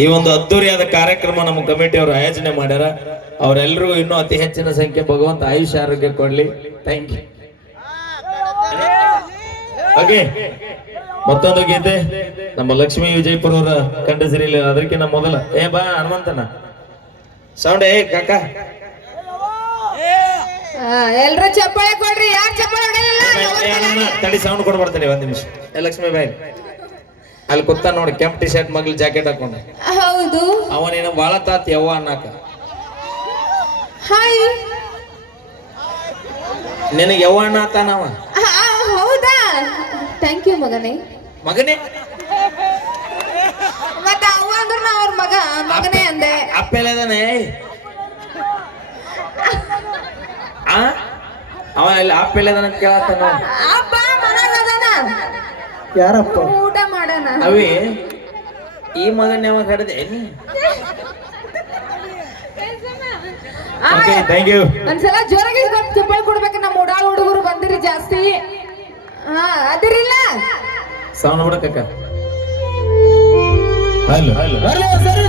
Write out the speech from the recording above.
ಈ ಒಂದು ಅದ್ದೂರಿಯಾದ ಕಾರ್ಯಕ್ರಮ ನಮ್ಮ ಕಮಿಟಿ ಅವರು ಆಯೋಜನೆ ಮಾಡ್ಯಾರ. ಅವರೆಲ್ಲರಿಗೂ ಇನ್ನೂ ಅತಿ ಹೆಚ್ಚಿನ ಸಂಖ್ಯೆ ಭಗವಂತ ಆಯುಷ್ಯ ಆರೋಗ್ಯ ಕೊಡ್ಲಿ. Thank you. ಹಾಗೆ ಮತ್ತೊಂದು ಗೀತೆ ನಮ್ಮ ಲಕ್ಷ್ಮೀ ವಿಜಯಪುರ ಅವರ ಕಂಡಸಿರಿಲಿ. ಅದಕ್ಕಿಂತ ಮೊದಲ ಬಾ ಹನುಮಂತನ ಸೌಂಡ್ ಕಾಕ ಎಲ್ರು ಚಪ್ಪಾಳೆ ಕೊಡ್ರಿ. ಯಾಕೆ ಚಪ್ಪಾಳೆ ತಡಿ ಸೌಂಡ್ ಕೊಡ್ಬಾರ್ತೀನಿ ಒಂದ್ ನಿಮಿಷ. ಲಕ್ಷ್ಮೀ ಬಾಯಿ ಅಲ್ಲಿ ಕೂತ ನೋಡಿ, ಕೆಂಪ್ ಟಿ ಶರ್ಟ್ ಮಗ್ಲಿ ಜಾಕೆಟ್ ಹಾಕೊಂಡು. ಹೌದು, ಅವನೇನ ಬಾಳ ತಾತ್ ಯವ್ವ ಅನ್ನಕ. ಹಾಯ್, ನಿನಗೆ ಯವ್ವ ಅಣ್ಣ ಆತಾನವ. ಹೌದಾ? ಥ್ಯಾಂಕ್ ಯು ಮಗನೇ. ಮಗನೇ ಮತ್ತೆ ಅವ್ವ ಅಂದ್ರ ನಾ ಅವ್ರ ಮಗನೇ ಅಂದೆ. ಅಪ್ಪೆಲ್ಲದಾನೆ ಅವ ಇಲ್ಲಿ ಅಪ್ಪೆಲ್ಲದಾನ ಕೇಳತ್ತಾನ. ಅಪ್ಪ ಮಗನ ಯಾರಪ್ಪ? ಊಟ ಮಾಡೋಣ. ಅವಿ ಈ ಮಗನ್ ಯಾವಾಗ ಕಡದೆ? Thank you. ಒಂದ್ಸಲ ಜೋರಾಗಿ ಚಪ್ಪಾಳೆ ಕೊಡ್ಬೇಕು. ನಮ್ಮ ಉಡಾಳ ಹುಡುಗರು ಬಂದಿರಿ ಜಾಸ್ತಿ. ಅದಿರಿಲ್ಲ ಸೌಂಡ್ ಬಿಡಕ್ಕ. ಹಲೋ ಸರಿ